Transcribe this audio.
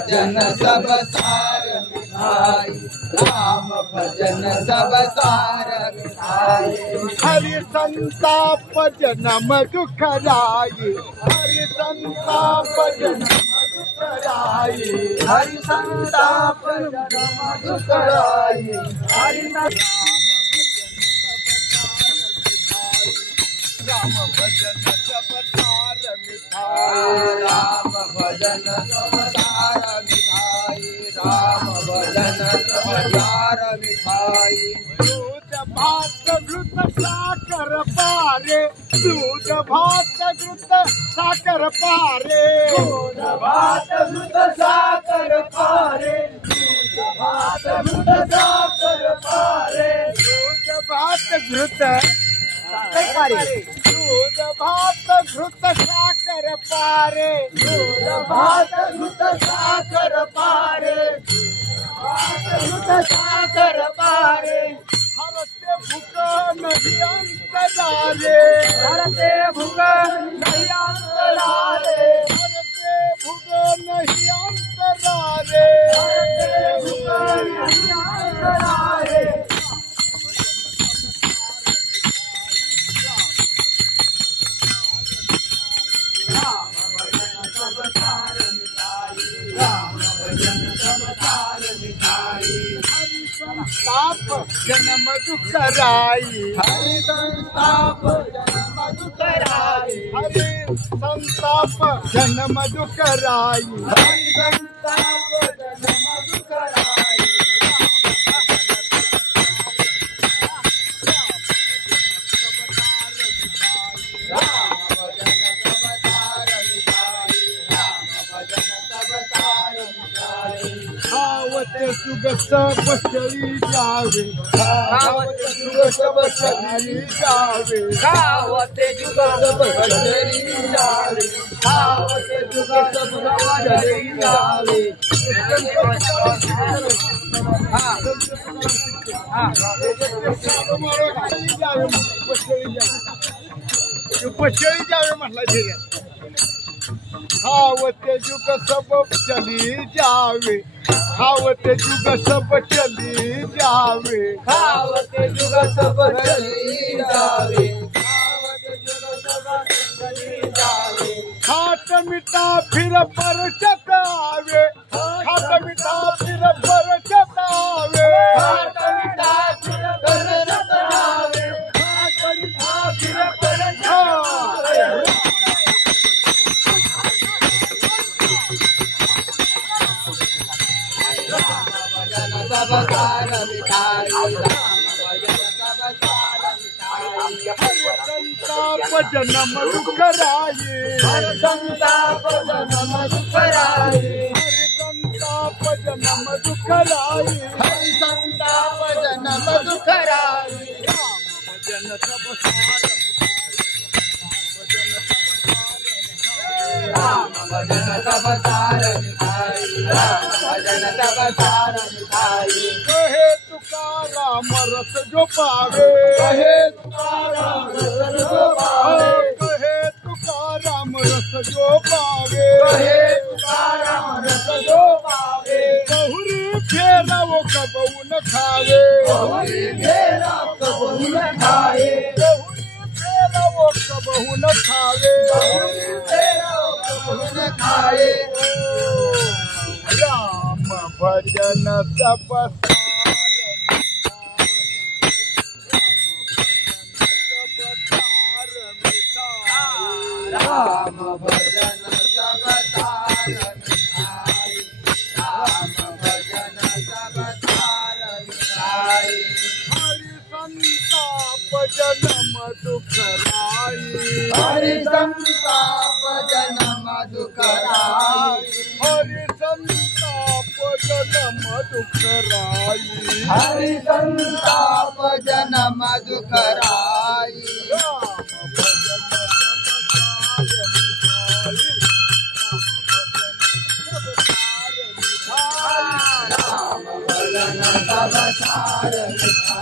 भजन सब सार मिठाई, राम भजन सब सार मिठाई। हरि संताप जन्म दुखराई, हरि संताप जन्म दुखराई, हरि संताप जन्म दुखराई, हरि राम भजन सब सार मिठाई, राम भजन सब सार मिठाई, राम भजन सब सार मिठाई। दूध भात घृत साकर पारे, दूध भात घृत साकर पारे, दूध भात घृत साकर पारे, दूध भात घृत साकर पारे, दूध भात घृत दूध भात घृत साकर पारे, दूध भात घृत साकर पारे, घृत साकर पारे। हरते भूख नहीं अंतराले, हरते भूख नहीं अंतराले, हरते भूख नहीं अंतराले, हरते भूख नहीं अंतराले। संताप जन्म दुखराई, हरि संताप जन्म दुखराई, हरि संताप जन्म दुखराई, हरि संताप जन्म दुखराई। राम भजन सब सार मिठाई, राम भजन सब सार मिठाई। आवते सुग सब चली जावे, आवते जुग सब चली जावे, आवते जुग सब चली जावे, आवते जुग सब चली जावे। चली जावे म्हटलं ठीक आहे। आवते जुग सब चली जावे, आवते जुग सब चली जावे, आवते जुग सब चली जावे, आवते जुग सब चली जावे। खाट मिटा फिर परचत आवे, खाट मिटा फिर परचत आवे, खाट मिटा फिर परचत आवे, खाट मिटा फिर परचत आवे। सब सार मिठाई, राम भजन सब सार मिठाई। संताप जन्म दुखराई, हर संताप जन्म दुखराई, हरि संताप जन्म दुखराई, हरि संताप जन्म दुखराई। राम भजन सब सार राम भजन सब सार मिठाई, राम भजन सब सार मिठाई। कहे तुकाराम रस जो पावे, कहे तुकाराम रस जो पावे, कहे तुकाराम रस जो पावे, कहे तुकाराम रस जो पावे। बहुरी फेरा वो कबू न खावे, बहुरी फेरा कबहू न खाए, बहुरी फेरा वो कबू न खावे, बहुरी फेरा कबहू न खाए। राम भजन सब राम भजन सब सार मिठाई, राम भजन सब सार मिठाई। हरि संताप जन्म दुखराई, हरि संताप जन्म दुखराई, हरि संताप जन्म दुखराई, हरि संताप जन्म दुखराई। राम भजन सब सार मिठाई, राम भजन सब सार मिठाई,